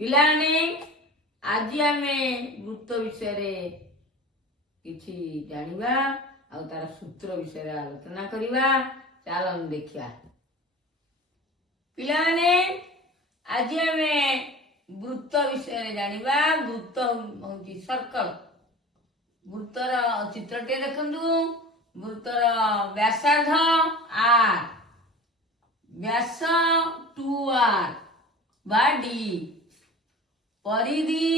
ପିଲାମାନେ ଆଜି ଆମେ ବୃତ୍ତ ବିଷୟରେ କିଛି ଜାଣିବା ଆଉ ତାର ସୂତ୍ର ବିଷୟରେ ଆଲୋଚନା କରିବା। ଚାଲ ଦେଖିବା ପିଲାମାନେ ଆଜି ଆମେ ବୃତ୍ତ ବିଷୟରେ ଜାଣିବା। ବୃତ୍ତ ହେଉଛି सर्कल। ବୃତ୍ତର ଚିତ୍ରଟିଏ ଦେଖନ୍ତୁ। ବୃତ୍ତର ବ୍ୟାସାର୍ଧ r, ବ୍ୟାସ 2r ବା d, परिधि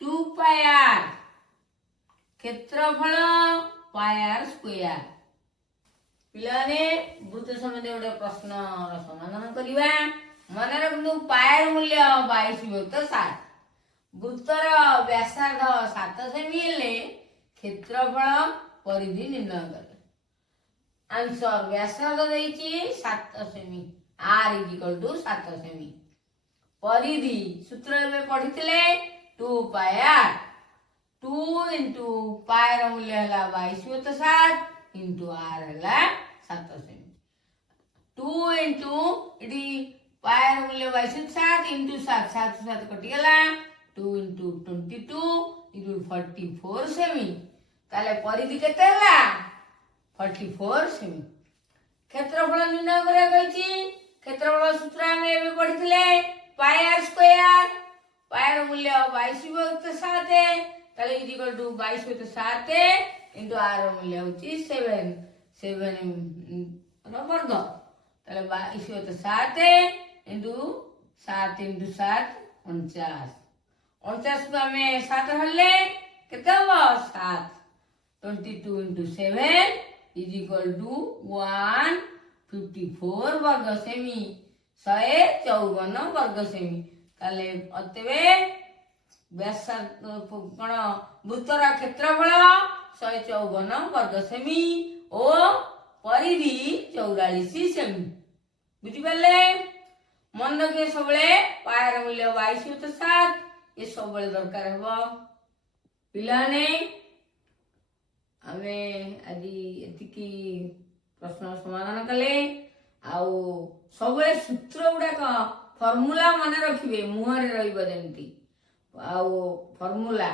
2πr, क्षेत्रफल πr स्क्वायर। पिलाने वृत्त संबंधी गोटे प्रश्न समाधान करवा। मन रखु पायर मूल्य 22/7, वृत्तर व्यासार्ध 7 सेमी हेले क्षेत्रफल परिधि निर्णय करे। आंसर व्यासार्ध देइछि 7 सेमी, r = 7 सेमी। परिधि सूत्र में पढ़ी 2πr, 2 × पायर मूल्य है 22/7 × r है 7 सेमी। 2 × पायर मूल्य 22/7 × 7, 7 7 कटिगला। 2 × 22 = 44 सेमी। ताले परिधि केते हला 44 सेमी। क्षेत्रफल निर्णय करा गइछि। क्षेत्रफल सूत्र में एबे पढ़िथिले पायर स्क्वायर। पायर मूल्य 22/7 ताले = 22/7 × r मूल्य होची 7 रो वर्ग। ताले 22/7 × 7 × 7 49। 49 को हमें 7 हल्ले केते हो 7। 22 × 7 = 154 वर्ग सेमी, 154 वर्ग सेमी। ताले अतवे व्यासार्ध कोण वृत्तर क्षेत्रफल 154 वर्ग सेमी और परिधि 44 सेमी। बुझी पाले? मन रखे सबले पायर मूल्य 22/7 ये सबले दरकार हबो। पिलाने हमें आज एतिकी प्रश्न समाधान कले। आउ सबले सूत्र गुड़ाक फॉर्मूला मन रखिबे मुहरे रहिबो जेंती। आउ फॉर्मूला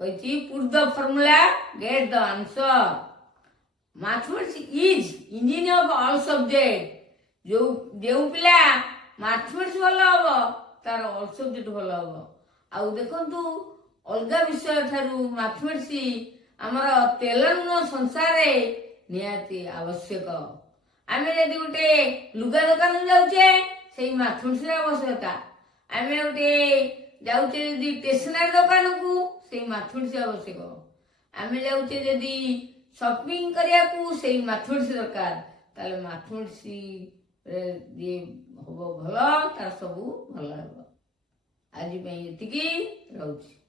कहिछि put the formula get the answer. Mathematics is engine of all subject. जो पिला मैथमेटिक्स भलो हबो तार ऑल सब्जेक्ट भलो हबो। आउ देखंतु अलगा विषय थारु मैथमेटिक्स हमर तेलंगाना संसार रे नियाती आवश्यक। आमे यदि गोटे लुगा दुकान जाउछे सेही मैथमेटिक्स आवश्यकता। आमे गोटे जाउछे यदि स्टेशनरी दुकान को सेही मैथमेटिक्स आवश्यक। आमे जाउछे यदि शॉपिंग करिया को सेही मैथमेटिक्स दरकार। ताले मैथमेटिक्स रे जे होबो भलो तार सब भलो होबो। आज पे एतिकी रहउछि।